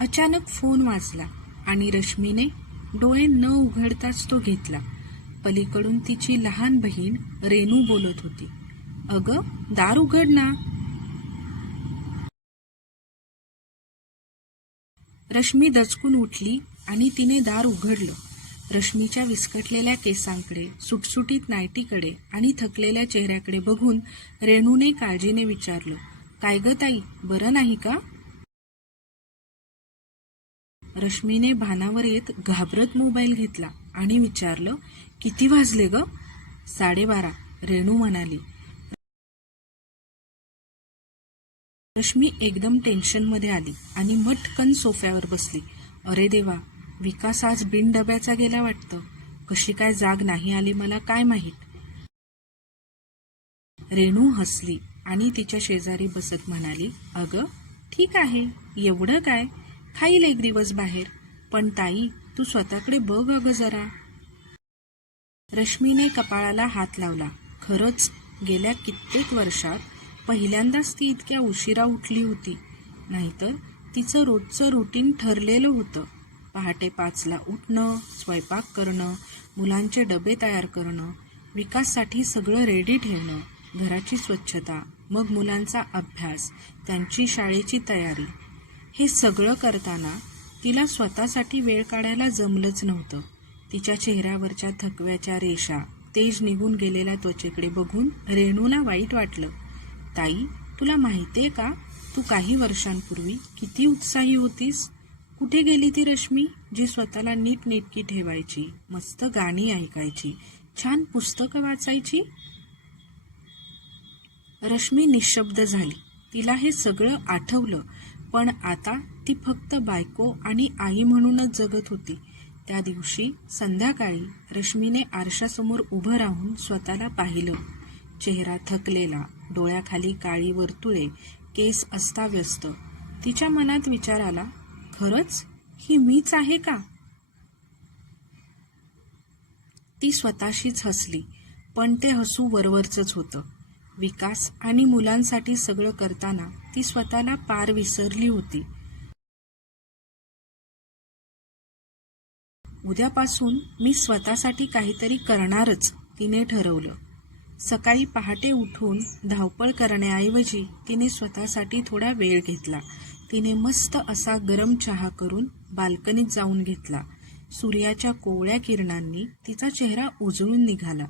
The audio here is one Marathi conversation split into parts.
अचानक फोन वाजला आणि रश्मीने डोळे न उघडताच तो घेतला. पलीकडून तिची लहान बहीण रेनू बोलत होती. अगं दार उघड ना. रश्मी दचकून उठली आणि तिने दार उघडलं. रश्मीच्या विस्कटलेल्या केसांकडे सुटसुटीत नायटीकडे आणि थकलेल्या चेहऱ्याकडे बघून रेणूने काळजीने विचारलं काय ग ताई बरं नाही का? रश्मीने भानावर येत घाबरत मोबाईल घेतला आणि विचारलं किती वाजले ग? साडेबारा रेणू म्हणाली. रश्मी एकदम टेन्शनमध्ये आली आणि मटकन सोफ्यावर बसली. अरे देवा विकास आज बिन डब्याचा गेला वाटतं. कशी काय जाग नाही आली मला काय माहीत? रेणू हसली आणि तिच्या शेजारी बसत म्हणाली अगं ठीक आहे एवढं काय? खाईल एक दिवस बाहेर. पण ताई तू स्वतःकडे बघ अगं जरा. रश्मीने कपाळाला हात लावला. खरंच गेल्या कित्येक वर्षात पहिल्यांदाच ती इतक्या उशिरा उठली होती. नाहीतर तिचं रोजचं रुटीन ठरलेलं होतं. पहाटे पाचला उठणं स्वयंपाक करणं मुलांचे डबे तयार करणं विकाससाठी सगळं रेडी ठेवणं घराची स्वच्छता मग मुलांचा अभ्यास त्यांची शाळेची तयारी. हे सगळं करताना तिला स्वतःसाठी वेळ काढायला जमलंच नव्हतं. तिच्या चेहऱ्यावरच्या थकव्याच्या रेषा तेज निघून गेलेल्या त्वचेकडे बघून रेणूला वाईट वाटलं. ताई तुला माहितीये का? तू काही वर्षांपूर्वी किती उत्साही होतीस. कुठे गेली ती रश्मी जी स्वतःला नीटनेटकी ठेवायची मस्त गाणी ऐकायची छान पुस्तकं वाचायची? रश्मी निशब्द झाली. तिला हे सगळं आठवलं. पण आता ती फक्त बायको आणि आई म्हणूनच जगत होती. त्या दिवशी संध्याकाळी रश्मीने आरशासमोर उभं राहून स्वतःला पाहिलं. चेहरा थकलेला डोळ्याखाली काळी वर्तुळे केस अस्ताव्यस्त. तिच्या मनात विचार आला खरंच? ही मीच आहे का? ती स्वतःशीच हसली पण ते हसू वरवरचंच होतं. विकास आणि मुलांसाठी सगळं करताना ती स्वतःला पार विसरली होती. उद्यापासून मी स्वतःसाठी काहीतरी करणारच तिने ठरवलं. सकाळी पहाटे उठून धावपळ करण्याऐवजी तिने स्वतःसाठी थोडा वेळ घेतला. तिने मस्त असा गरम चहा करून बाल्कनीत जाऊन घेतला. सूर्याच्या कोवळ्या किरणांनी तिचा चेहरा उजळून निघाला.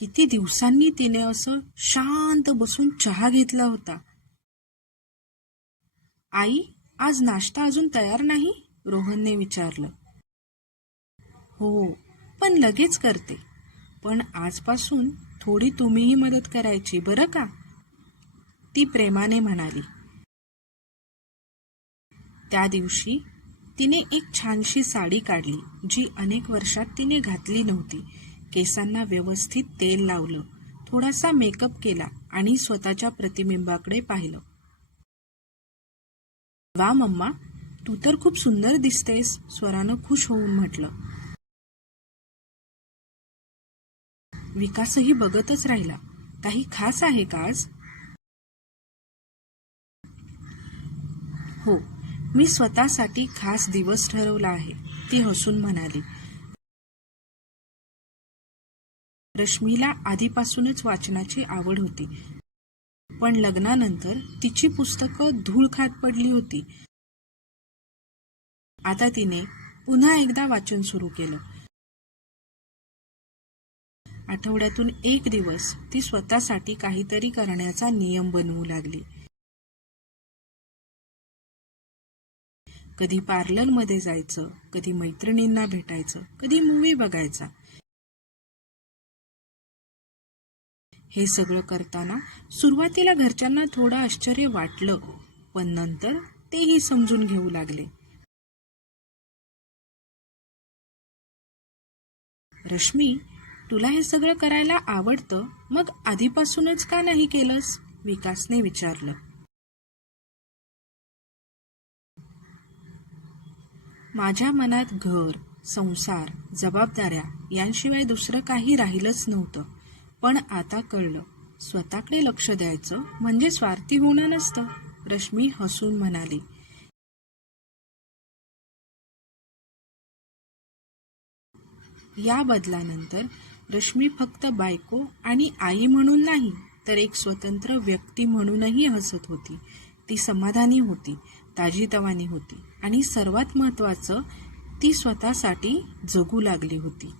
किती दिवसांनी तिने असं शांत बसून चहा घेतला होता. आई आज नाश्ता अजून तयार नाही? रोहनने विचारलं. हो पण लगेच करते. पण आजपासून थोडी तुम्हीही मदत करायची बरं का? ती प्रेमाने म्हणाली. त्या दिवशी तिने एक छानशी साडी काढली जी अनेक वर्षात तिने घातली नव्हती. केसांना व्यवस्थित तेल लावलं. थोडासा मेकअप केला आणि स्वतःच्या प्रतिबिंबाकडे पाहिलं. वा मम्मा तू तर खूप सुंदर दिसतेस स्वरानं खुश होऊन म्हटलं. विकासही बघतच राहिला. काही खास आहे का आज? हो मी स्वतःसाठी खास दिवस ठरवला आहे ती हसून म्हणाली. रश्मीला आधीपासूनच वाचनाची आवड होती. पण लग्नानंतर तिची पुस्तकं धूळ खात पडली होती. आता तिने पुन्हा एकदा वाचन सुरू केलं. आठवड्यातून एक दिवस ती स्वतःसाठी काहीतरी करण्याचा नियम बनवू लागली. कधी पार्लरमध्ये जायचं कधी मैत्रिणींना भेटायचं कधी मूवी बघायचा हे सगळं करताना सुरुवातीला घरच्यांना थोडं आश्चर्य वाटलं पण नंतर तेही समजून घेऊ लागले. रश्मी तुला हे सगळं करायला आवडतं मग आधीपासूनच का नाही केलंस? विकासने विचारलं. माझ्या मनात घर संसार जबाबदाऱ्या यांशिवाय दुसरं काही राहिलंच नव्हतं. पण आता कळलं. स्वतःकडे लक्ष द्यायचं म्हणजे स्वार्थी होणं नसतं रश्मी हसून म्हणाली. या बदलानंतर रश्मी फक्त बायको आणि आई म्हणून नाही तर एक स्वतंत्र व्यक्ती म्हणूनही हसत होती. ती समाधानी होती ताजीतवानी होती आणि सर्वात महत्वाचं ती स्वतःसाठी जगू लागली होती.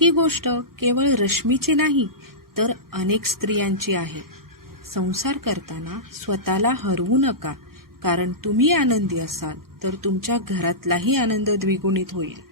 ही गोष्ट केवळ रश्मीची नाही तर अनेक स्त्रियांची आहे. संसार करताना स्वतःला हरवू नका कारण तुम्ही आनंदी असाल तर तुमच्या घरातलाही आनंद द्विगुणित होईल.